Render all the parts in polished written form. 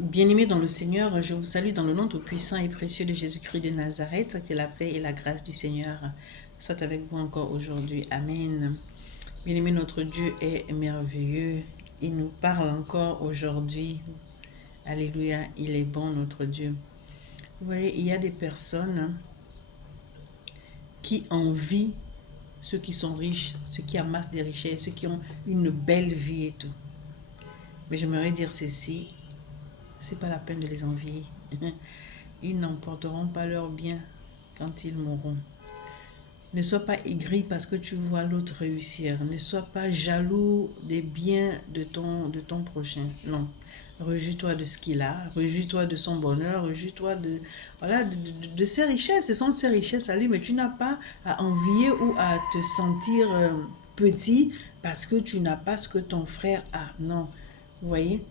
Bien-aimés dans le Seigneur, je vous salue dans le nom tout-puissant et précieux de Jésus-Christ de Nazareth. Que la paix et la grâce du Seigneur soient avec vous encore aujourd'hui. Amen. Bien-aimé, notre Dieu est merveilleux. Il nous parle encore aujourd'hui. Alléluia, il est bon, notre Dieu. Vous voyez, il y a des personnes qui envient ceux qui sont riches, ceux qui amassent des richesses, ceux qui ont une belle vie et tout. Mais j'aimerais dire ceci, c'est pas la peine de les envier. Ils n'emporteront pas leur bien quand ils mourront. Ne sois pas aigri parce que tu vois l'autre réussir. Ne sois pas jaloux des biens de ton prochain. Non. Réjouis-toi de ce qu'il a. Réjouis-toi de son bonheur. Réjouis-toi de ses richesses. Ce sont ses richesses à lui, mais tu n'as pas à envier ou à te sentir petit parce que tu n'as pas ce que ton frère a. Non. Vous voyez?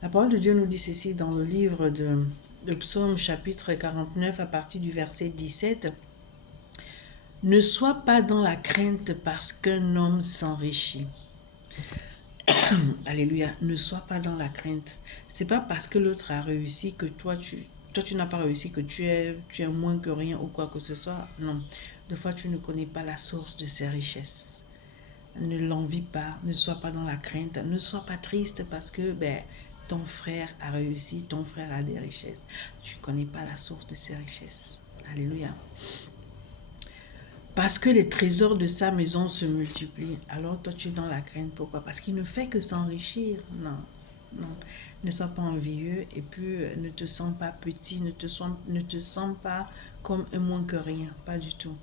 La parole de Dieu nous dit ceci dans le livre de Psaume chapitre 49 à partir du verset 17. Ne sois pas dans la crainte parce qu'un homme s'enrichit. Alléluia. Ne sois pas dans la crainte. C'est pas parce que l'autre a réussi que toi tu n'as pas réussi, que tu es moins que rien ou quoi que ce soit. Non. Des fois, tu ne connais pas la source de ses richesses. Ne l'envie pas. Ne sois pas dans la crainte. Ne sois pas triste parce que ton frère a réussi, ton frère a des richesses. Tu ne connais pas la source de ses richesses. Alléluia. Parce que les trésors de sa maison se multiplient. Alors toi, tu es dans la crainte. Pourquoi? Parce qu'il ne fait que s'enrichir. Non, non. Ne sois pas envieux et puis ne te sens pas petit, ne te sens pas comme un moins que rien. Pas du tout.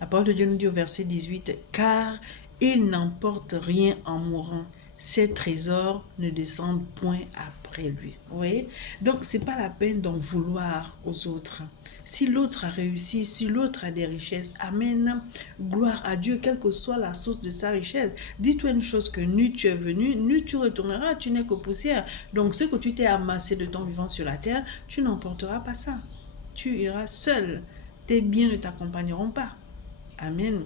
La parole de Dieu nous dit au verset 18, car il n'emporte rien en mourant. Ses trésors ne descendent point après lui. Vous voyez? Donc, c'est pas la peine d'en vouloir aux autres. Si l'autre a réussi, si l'autre a des richesses, amen, gloire à Dieu, quelle que soit la source de sa richesse. Dis-toi une chose, que nu tu es venu, nu tu retourneras, tu n'es que poussière. Donc ce que tu t'es amassé de ton vivant sur la terre, tu n'emporteras pas ça. Tu iras seul. Tes biens ne t'accompagneront pas. Amen.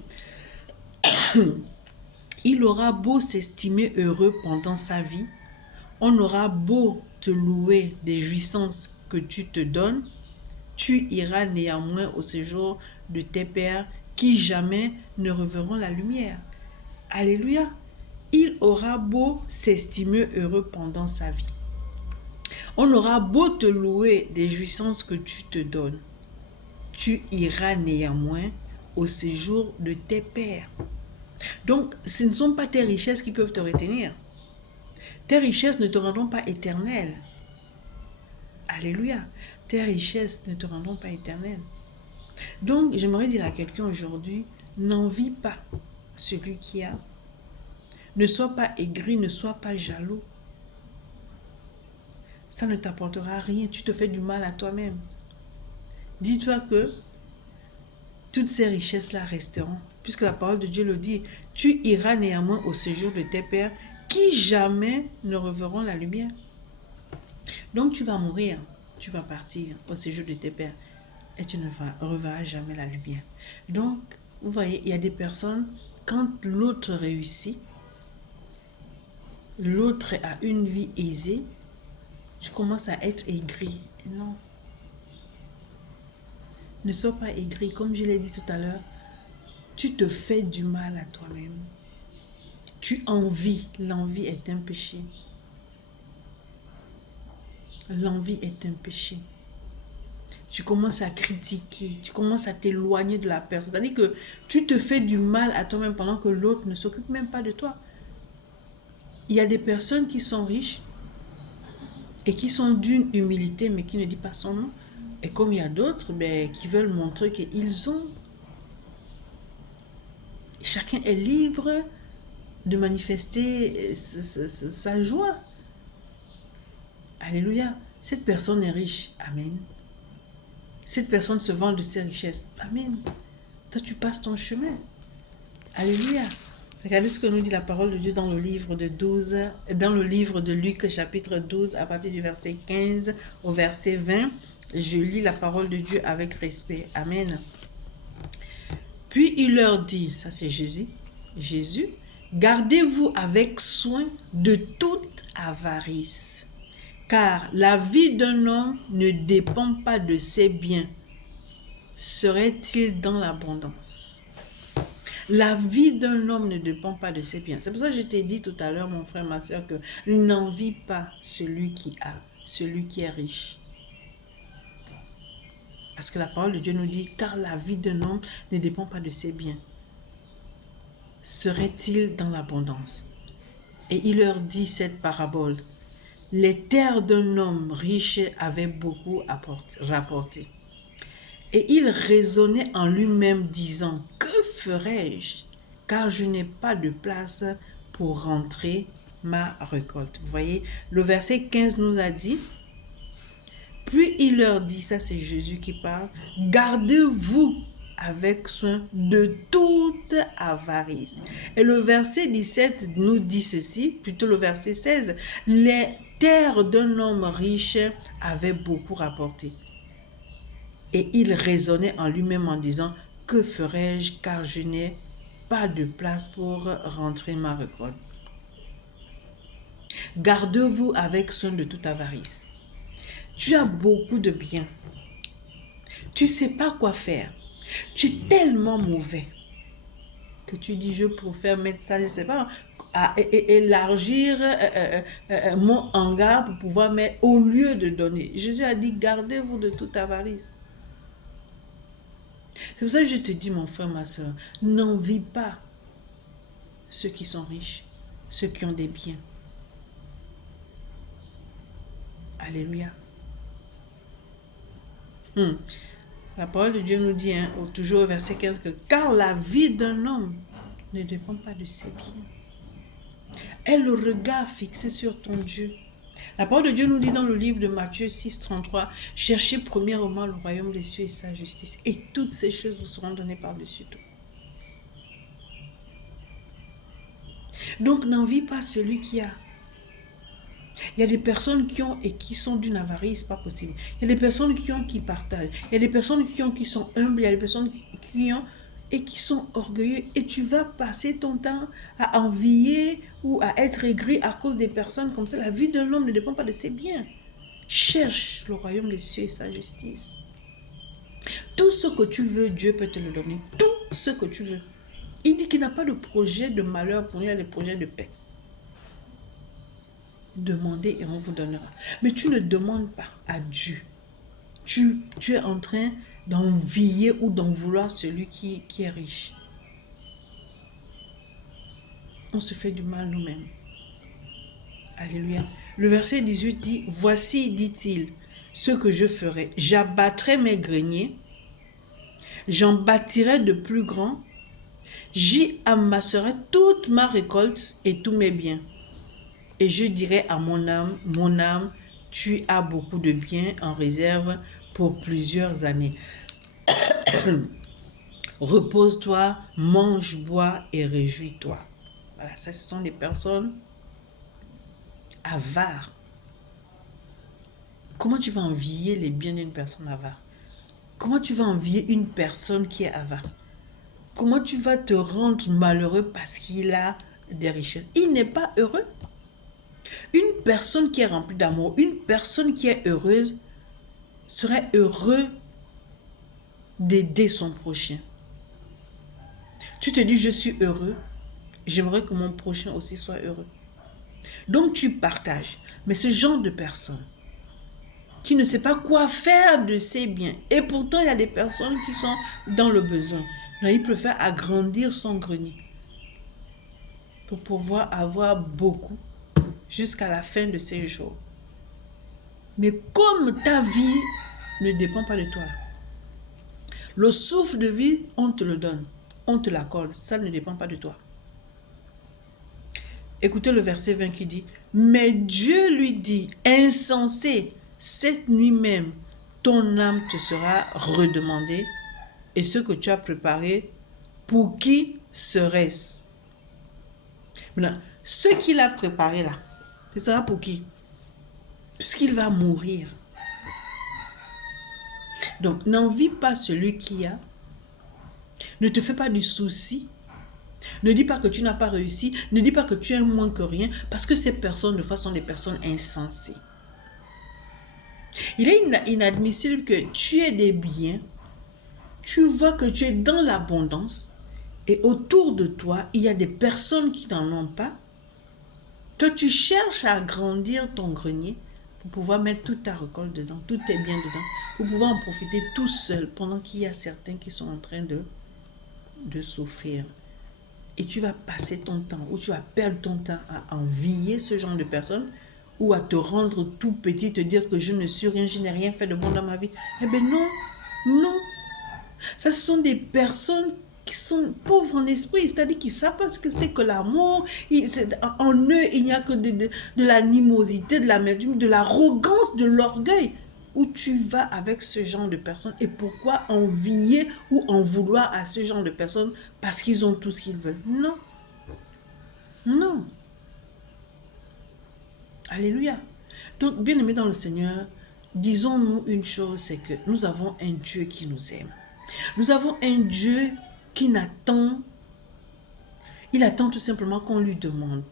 Il aura beau s'estimer heureux pendant sa vie, on aura beau te louer des jouissances que tu te donnes, tu iras néanmoins au séjour de tes pères qui jamais ne reverront la lumière. Alléluia. Il aura beau s'estimer heureux pendant sa vie. On aura beau te louer des jouissances que tu te donnes, tu iras néanmoins au séjour de tes pères. Donc, ce ne sont pas tes richesses qui peuvent te retenir. Tes richesses ne te rendront pas éternel. Alléluia. Tes richesses ne te rendront pas éternel. Donc, j'aimerais dire à quelqu'un aujourd'hui, n'envie pas celui qui a. Ne sois pas aigri, ne sois pas jaloux. Ça ne t'apportera rien. Tu te fais du mal à toi-même. Dis-toi que toutes ces richesses-là resteront. Puisque la parole de Dieu le dit, tu iras néanmoins au séjour de tes pères qui jamais ne reverront la lumière. Donc tu vas mourir, tu vas partir au séjour de tes pères et tu ne reverras jamais la lumière. Donc, vous voyez, il y a des personnes, quand l'autre réussit, l'autre a une vie aisée, tu commences à être aigri. Et non. Ne sois pas aigri, comme je l'ai dit tout à l'heure, tu te fais du mal à toi-même. Tu envies, l'envie est un péché. L'envie est un péché. Tu commences à critiquer, tu commences à t'éloigner de la personne. C'est-à-dire que tu te fais du mal à toi-même pendant que l'autre ne s'occupe même pas de toi. Il y a des personnes qui sont riches et qui sont d'une humilité mais qui ne disent pas son nom. Et comme il y a d'autres qui veulent montrer qu'ils ont. Chacun est libre de manifester sa joie. Alléluia. Cette personne est riche. Amen. Cette personne se vend de ses richesses. Amen. Toi, tu passes ton chemin. Alléluia. Regardez ce que nous dit la parole de Dieu dans le livre de Luc, chapitre 12, à partir du verset 15 au verset 20. Je lis la parole de Dieu avec respect. Amen. Puis il leur dit, ça c'est Jésus, gardez-vous avec soin de toute avarice, Car la vie d'un homme ne dépend pas de ses biens. Serait-il dans l'abondance? La vie d'un homme ne dépend pas de ses biens. C'est pour ça que je t'ai dit tout à l'heure, mon frère, ma soeur, que n'envie pas celui qui a, celui qui est riche. Parce que la parole de Dieu nous dit, car la vie d'un homme ne dépend pas de ses biens. Serait-il dans l'abondance? Et il leur dit cette parabole. Les terres d'un homme riche avaient beaucoup rapporté. Et il raisonnait en lui-même disant, que ferai-je? Car je n'ai pas de place pour rentrer ma récolte. Vous voyez, le verset 15 nous a dit, puis il leur dit, ça c'est Jésus qui parle, gardez-vous avec soin de toute avarice. Et le verset 17 nous dit ceci, plutôt le verset 16, les terres d'un homme riche avaient beaucoup rapporté. Et il raisonnait en lui-même en disant, que ferai-je car je n'ai pas de place pour rentrer ma récolte. Gardez-vous avec soin de toute avarice. Tu as beaucoup de biens. Tu ne sais pas quoi faire. Tu es tellement mauvais que tu dis, je préfère mettre ça, je ne sais pas, à élargir mon hangar pour pouvoir mettre au lieu de donner. Jésus a dit, gardez-vous de toute avarice. C'est pour ça que je te dis, mon frère, ma soeur, n'envie pas ceux qui sont riches, ceux qui ont des biens. Alléluia. La parole de Dieu nous dit, toujours au verset 15, que car la vie d'un homme ne dépend pas de ses biens. Aie le regard fixé sur ton Dieu. La parole de Dieu nous dit dans le livre de Matthieu 6, 33, cherchez premièrement le royaume des cieux et sa justice, et toutes ces choses vous seront données par-dessus tout. Donc n'envie pas celui qui a. Il y a des personnes qui ont et qui sont d'une avarice, pas possible. Il y a des personnes qui ont qui partagent. Il y a des personnes qui ont qui sont humbles. Il y a des personnes qui ont et qui sont orgueilleux. Et tu vas passer ton temps à envier ou à être aigri à cause des personnes comme ça. La vie d'un homme ne dépend pas de ses biens. Cherche le royaume des cieux et sa justice. Tout ce que tu veux, Dieu peut te le donner. Tout ce que tu veux. Il dit qu'il n'a pas de projet de malheur pour nous, il y a des projets de paix. Demandez et on vous donnera. Mais tu ne demandes pas à Dieu. Tu es en train d'envier ou d'en vouloir celui qui est riche. On se fait du mal nous-mêmes. Alléluia. Le verset 18 dit, voici, dit-il, ce que je ferai. J'abattrai mes greniers, j'en bâtirai de plus grands, j'y amasserai toute ma récolte et tous mes biens. Et je dirai à mon âme, tu as beaucoup de biens en réserve pour plusieurs années. Repose-toi, mange, bois et réjouis-toi. Voilà, ça, ce sont des personnes avares. Comment tu vas envier les biens d'une personne avare? Comment tu vas envier une personne qui est avare? Comment tu vas te rendre malheureux parce qu'il a des richesses? Il n'est pas heureux. Une personne qui est remplie d'amour, une personne qui est heureuse, serait heureux d'aider son prochain. Tu te dis, je suis heureux, j'aimerais que mon prochain aussi soit heureux. Donc tu partages. Mais ce genre de personne qui ne sait pas quoi faire de ses biens, et pourtant il y a des personnes qui sont dans le besoin. Donc, il préfère agrandir son grenier pour pouvoir avoir beaucoup jusqu'à la fin de ses jours. Mais comme ta vie ne dépend pas de toi, le souffle de vie, on te le donne, on te l'accorde, ça ne dépend pas de toi. Écoutez le verset 20 qui dit, mais Dieu lui dit, insensé, cette nuit même, ton âme te sera redemandée, et ce que tu as préparé, pour qui serait-ce? Maintenant, ce qu'il a préparé là, ce sera pour qui? Puisqu'il va mourir. Donc, n'envie pas celui qui a. Ne te fais pas du souci. Ne dis pas que tu n'as pas réussi. Ne dis pas que tu es moins que rien. Parce que ces personnes, de toute façon, sont des personnes insensées. Il est inadmissible que tu aies des biens, tu vois que tu es dans l'abondance et autour de toi, il y a des personnes qui n'en ont pas, que tu cherches à agrandir ton grenier pour pouvoir mettre toute ta récolte dedans, tous tes biens dedans, pour pouvoir en profiter tout seul pendant qu'il y a certains qui sont en train de souffrir. Et tu vas passer ton temps ou tu vas perdre ton temps à envier ce genre de personnes ou à te rendre tout petit, te dire que je ne suis rien, je n'ai rien fait de bon dans ma vie. Eh bien non, non. Ça, ce sont des personnes qui sont pauvres en esprit, c'est-à-dire qu'ils ne savent pas ce que c'est que l'amour. En eux, il n'y a que de l'animosité, de l'amertume, de l'arrogance, de l'orgueil. Où tu vas avec ce genre de personnes et pourquoi envier ou en vouloir à ce genre de personnes parce qu'ils ont tout ce qu'ils veulent? Non, non. Alléluia. Donc, bien aimé dans le Seigneur, disons-nous une chose, c'est que nous avons un Dieu qui nous aime. Nous avons un Dieu qui il attend tout simplement qu'on lui demande.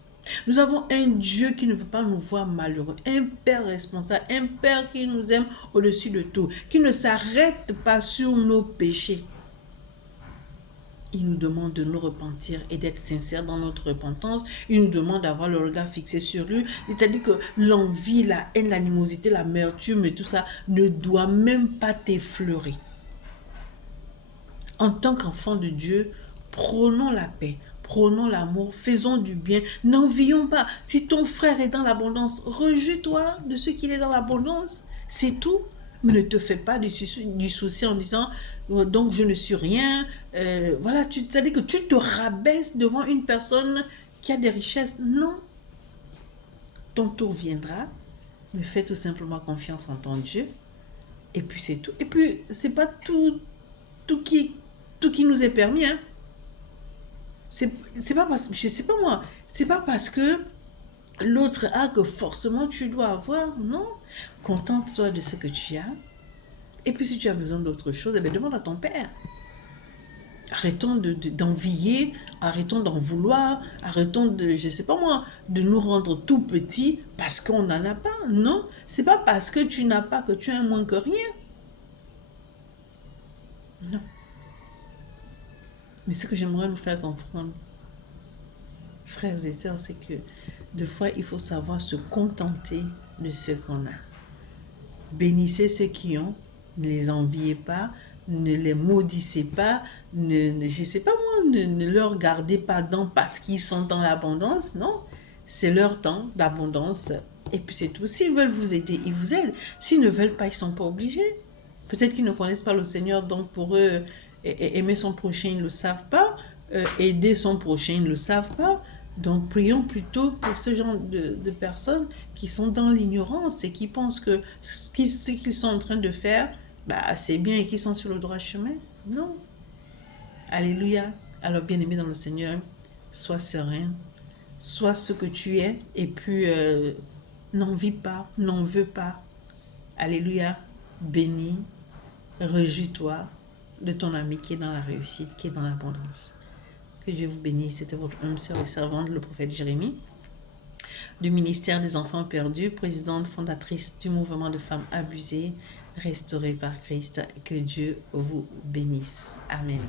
Nous avons un Dieu qui ne veut pas nous voir malheureux, un Père responsable, un Père qui nous aime au-dessus de tout, qui ne s'arrête pas sur nos péchés. Il nous demande de nous repentir et d'être sincères dans notre repentance. Il nous demande d'avoir le regard fixé sur lui. C'est-à-dire que l'envie, la haine, l'animosité, l'amertume et tout ça ne doit même pas t'effleurer. En tant qu'enfant de Dieu, prônons la paix, prônons l'amour, faisons du bien, n'envions pas. Si ton frère est dans l'abondance, réjouis-toi de ce qu'il est dans l'abondance, c'est tout. Mais ne te fais pas du souci en disant donc je ne suis rien. Voilà, c'est-à-dire que tu te rabaisses devant une personne qui a des richesses. Non, ton tour viendra, mais fais tout simplement confiance en ton Dieu. Et puis c'est tout. Et puis c'est pas tout qui nous est permis, hein. C'est pas parce que, je sais pas moi, c'est pas parce que l'autre a que forcément tu dois avoir, non. Contente-toi de ce que tu as. Et puis si tu as besoin d'autre chose, eh bien, demande à ton Père. Arrêtons d'envier, arrêtons d'en vouloir, arrêtons de, je sais pas moi, de nous rendre tout petits parce qu'on n'en a pas. Non, c'est pas parce que tu n'as pas que tu as moins que rien. Non. Mais ce que j'aimerais nous faire comprendre, frères et sœurs, c'est que des fois, il faut savoir se contenter de ce qu'on a. Bénissez ceux qui ont, ne les enviez pas, ne les maudissez pas, je sais pas moi, ne leur gardez pas dans parce qu'ils sont dans l'abondance, non. C'est leur temps d'abondance et puis c'est tout. S'ils veulent vous aider, ils vous aident. S'ils ne veulent pas, ils ne sont pas obligés. Peut-être qu'ils ne connaissent pas le Seigneur, donc pour eux, aimer son prochain, ils ne le savent pas. Aider son prochain, ils ne le savent pas. Donc prions plutôt pour ce genre de personnes qui sont dans l'ignorance et qui pensent que ce qu'ils sont en train de faire, bah, c'est bien et qu'ils sont sur le droit chemin. Non. Alléluia. Alors bien-aimé dans le Seigneur, sois serein, sois ce que tu es et puis n'envie pas, n'en veux pas. Alléluia. Bénis, réjouis-toi de ton ami qui est dans la réussite, qui est dans l'abondance. Que Dieu vous bénisse. C'était votre âme sœur et servante, le prophète Jérémie, du ministère des enfants perdus, présidente fondatrice du mouvement de femmes abusées, restaurées par Christ. Que Dieu vous bénisse. Amen.